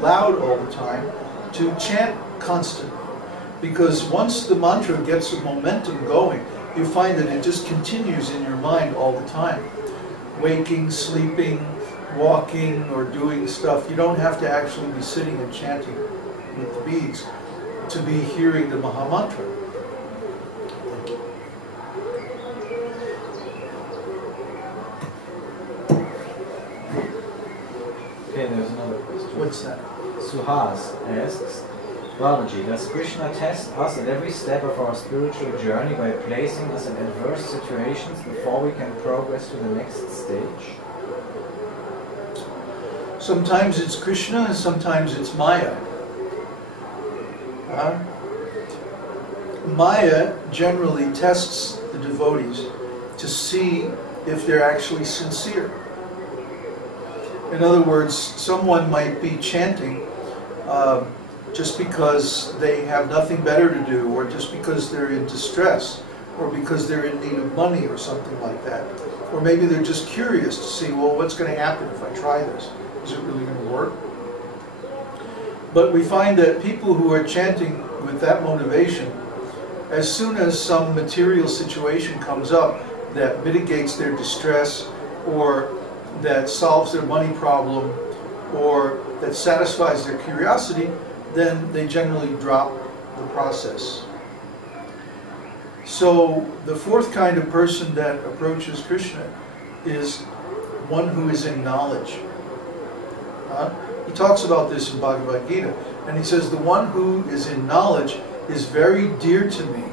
loud all the time, to chant constantly. Because once the mantra gets a momentum going, you find that it just continues in your mind all the time. Waking, sleeping, walking, or doing stuff. You don't have to actually be sitting and chanting with the beads to be hearing the Mahamantra. Okay, there's another question. What's that? Suhas asks, Babaji, does Krishna test us at every step of our spiritual journey by placing us in adverse situations before we can progress to the next stage? Sometimes it's Krishna and sometimes it's Maya. Maya generally tests the devotees to see if they're actually sincere. In other words, someone might be chanting just because they have nothing better to do, or just because they're in distress, or because they're in need of money or something like that. Or maybe they're just curious to see, well, what's going to happen if I try this? Is it really going to work? But we find that people who are chanting with that motivation, as soon as some material situation comes up that mitigates their distress, or that solves their money problem, or that satisfies their curiosity, then they generally drop the process. So the fourth kind of person that approaches Krishna is one who is in knowledge. He talks about this in Bhagavad Gita, and he says the one who is in knowledge is very dear to me.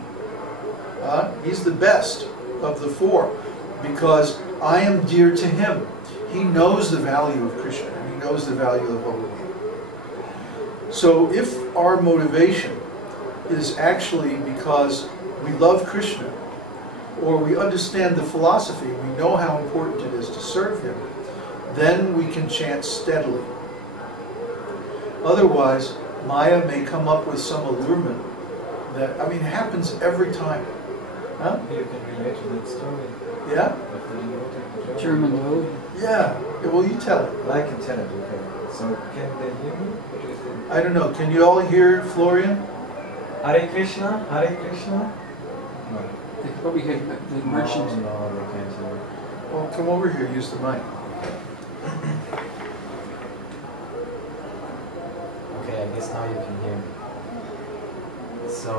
He's the best of the four, because I am dear to him. He knows the value of Krishna, and he knows the value of Bhagavad. So if our motivation is actually because we love Krishna, or we understand the philosophy, we know how important it is to serve him, then we can chant steadily. Otherwise, Maya may come up with some allurement that, I mean, it happens every time. Huh? You can relate to that story. Yeah? German road. Yeah. Well, you tell it. Well, I can tell it, okay. So, can they hear me? What do you think? I don't know. Can you all hear Florian? Hare Krishna? Hare Krishna? No. They could probably hear the merchant. No, they can't hear. Well, come over here. Use the mic. Okay, I guess now you can hear me. So,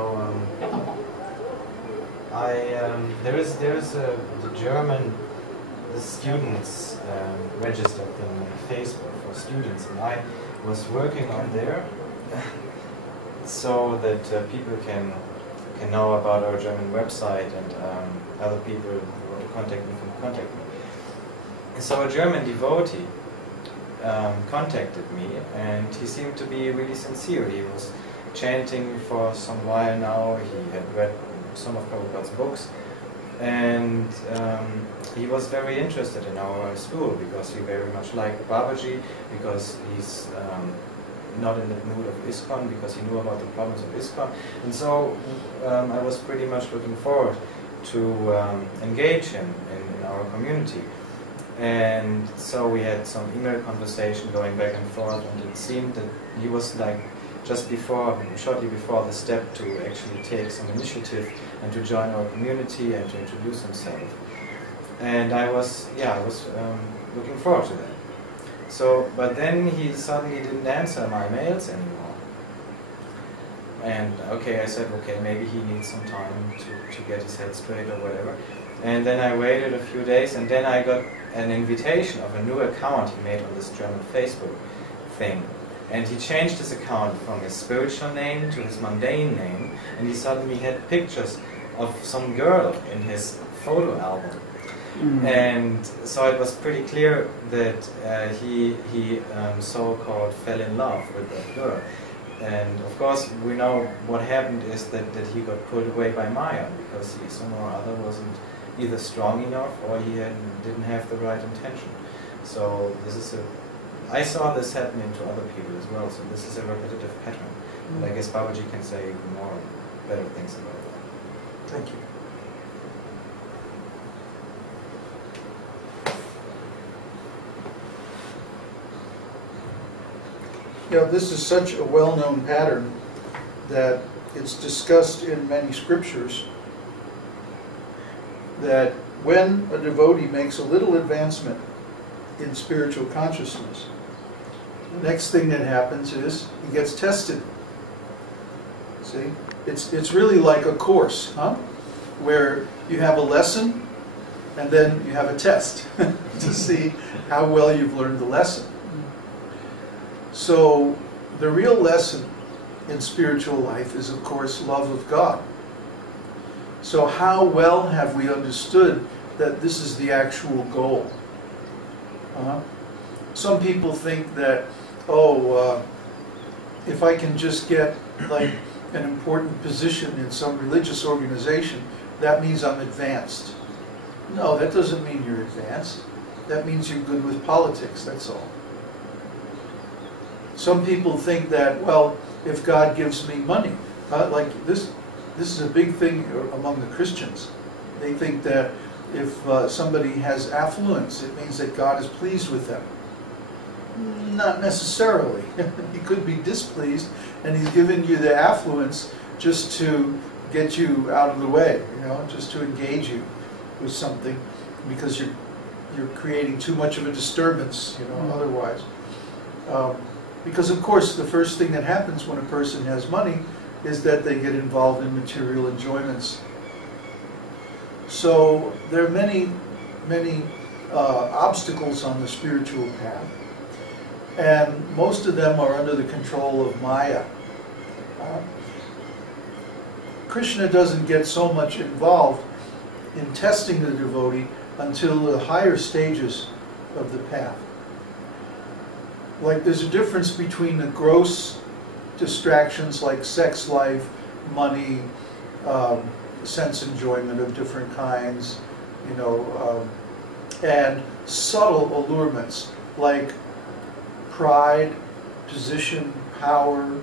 the German, the students registered in Facebook for students, and I was working on there so that people can know about our German website, and other people who want to contact me can contact me. And so a German devotee contacted me, and he seemed to be really sincere. He was chanting for some while now. He had read some of Prabhupada's books, and he was very interested in our school because he very much liked Babaji, because he's not in the mood of ISKCON, because he knew about the problems of ISKCON. And so I was pretty much looking forward to engage him in our community. And so we had some email conversation going back and forth, and it seemed that he was like just before, shortly before the step to actually take some initiative and to join our community and to introduce himself. And I was looking forward to that. So, but then he suddenly didn't answer my mails anymore. And okay, I said, okay, maybe he needs some time to get his head straight or whatever. And then I waited a few days, and then I got an invitation of a new account he made on this German Facebook thing. And he changed his account from his spiritual name to his mundane name, and he suddenly had pictures of some girl in his photo album. And so it was pretty clear that he so-called fell in love with that girl. And of course we know what happened is that he got pulled away by Maya, because he somehow or other wasn't either strong enough, or he didn't have the right intention. So this is I saw this happening to other people as well, so this is a repetitive pattern. And I guess Babaji can say more better things about that. Thank you. You know, this is such a well-known pattern that it's discussed in many scriptures, that when a devotee makes a little advancement in spiritual consciousness, the next thing that happens is he gets tested. See? It's really like a course, huh? Where you have a lesson and then you have a test to see how well you've learned the lesson. So the real lesson in spiritual life is, of course, love of God. So how well have we understood that this is the actual goal? Some people think that, if I can just get like an important position in some religious organization, that means I'm advanced. No, that doesn't mean you're advanced. That means you're good with politics, that's all. Some people think that, well, if God gives me money, like this is a big thing among the Christians. They think that if somebody has affluence, it means that God is pleased with them. Not necessarily. He could be displeased, and he's given you the affluence just to get you out of the way, just to engage you with something, because you're creating too much of a disturbance, otherwise. Because of course the first thing that happens when a person has money is that they get involved in material enjoyments. So there are many obstacles on the spiritual path, and most of them are under the control of Maya. Krishna doesn't get so much involved in testing the devotee until the higher stages of the path. Like there's a difference between the gross distractions like sex life, money, sense enjoyment of different kinds, and subtle allurements like pride, position, power,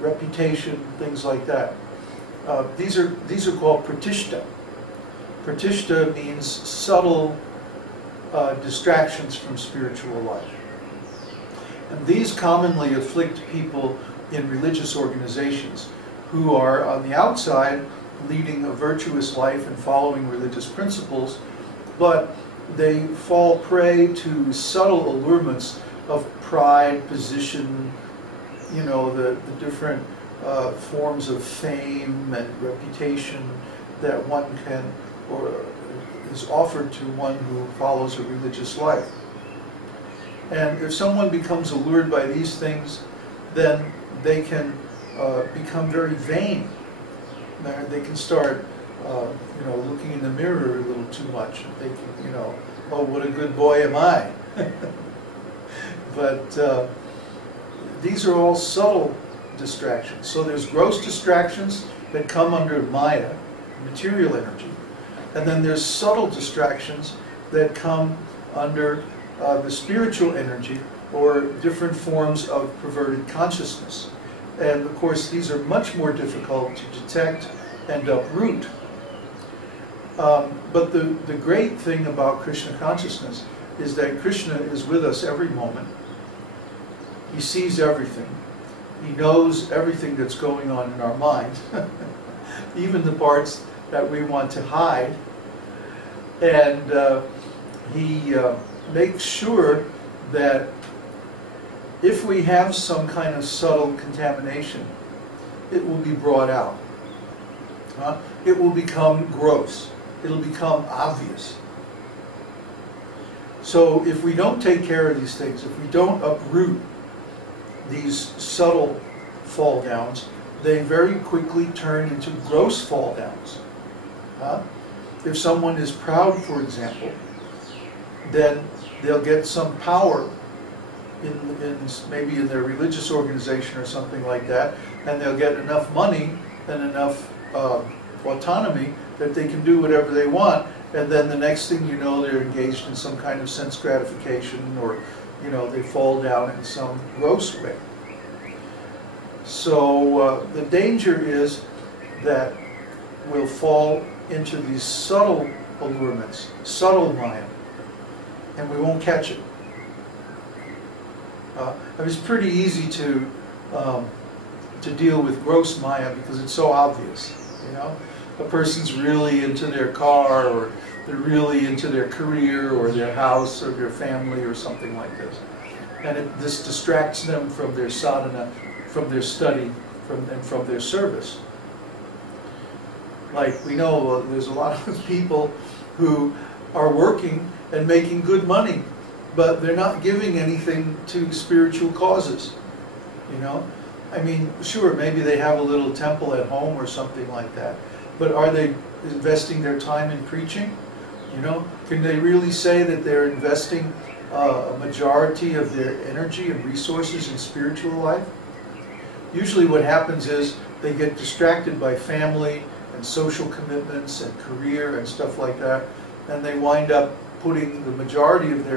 reputation, things like that. These are called pratishta. Pratishta means subtle distractions from spiritual life. And these commonly afflict people in religious organizations who are on the outside leading a virtuous life and following religious principles, but they fall prey to subtle allurements of pride, position, the different forms of fame and reputation that one can, or is offered to one who follows a religious life. And if someone becomes allured by these things, then they can become very vain. They can start, looking in the mirror a little too much. They can, oh, what a good boy am I. But these are all subtle distractions. So there's gross distractions that come under Maya, material energy. And then there's subtle distractions that come under the spiritual energy, or different forms of perverted consciousness. And of course these are much more difficult to detect and uproot. But the great thing about Krishna consciousness is that Krishna is with us every moment. He sees everything. He knows everything that's going on in our mind, even the parts that we want to hide. And he makes sure that if we have some kind of subtle contamination, it will be brought out. It will become gross. It'll become obvious. So if we don't take care of these things, if we don't uproot these subtle fall downs, they very quickly turn into gross fall downs. If someone is proud, for example, then they'll get some power maybe in their religious organization or something like that, and they'll get enough money and enough autonomy that they can do whatever they want, and then the next thing you know, they're engaged in some kind of sense gratification, or they fall down in some gross way. So the danger is that we'll fall into these subtle allurements, subtle Maya, and we won't catch it. It's pretty easy to deal with gross Maya because it's so obvious, you know? A person's really into their car, or they're really into their career, or their house, or their family, or something like this. And this distracts them from their sadhana, from their study, and from their service. Like, we know there's a lot of people who are working and making good money, but they're not giving anything to spiritual causes, you know? I mean, sure, maybe they have a little temple at home or something like that, but are they investing their time in preaching? You know, can they really say that they're investing a majority of their energy and resources in spiritual life? Usually what happens is they get distracted by family and social commitments and career and stuff like that, and they wind up putting the majority of their